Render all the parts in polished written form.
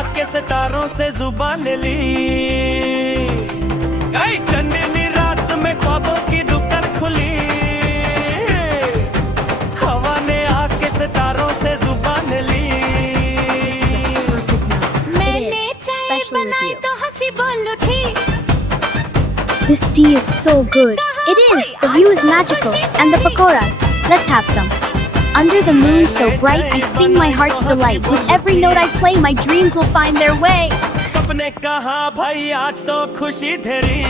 आके सितारों से जुबान ली। आई चंदनी रात में ख्वाबों की दुकान खुली, हवा ने आके सितारों से जुबान ली। मैंने चाय बनाई तो हंसी बोल उठी। This tea is so good. It is. The view is magical. And the pakoras. Let's have some. Under the moon so bright, I sing my heart's delight. With every note I play, my dreams will find their way. अपने कहा भाई आज तो खुशी धरी।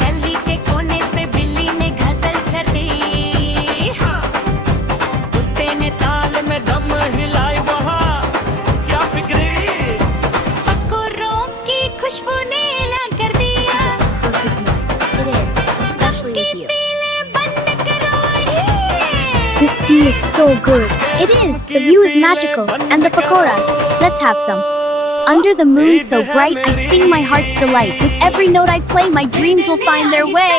गली के कोने पे बिल्ली ने गजल छर दी। कुत्ते ने ताल में दम हिलाई, वहाँ क्या फिक्री। पकोरों की खुशबू ने ला कर दिया। It is. Especially with you. पीले बंद करो ये। This tea is so good. It is. The view is magical. And the pakoras. Let's have some. Under the moon so bright, I sing my heart's delight. With every note I play, my dreams will find their way.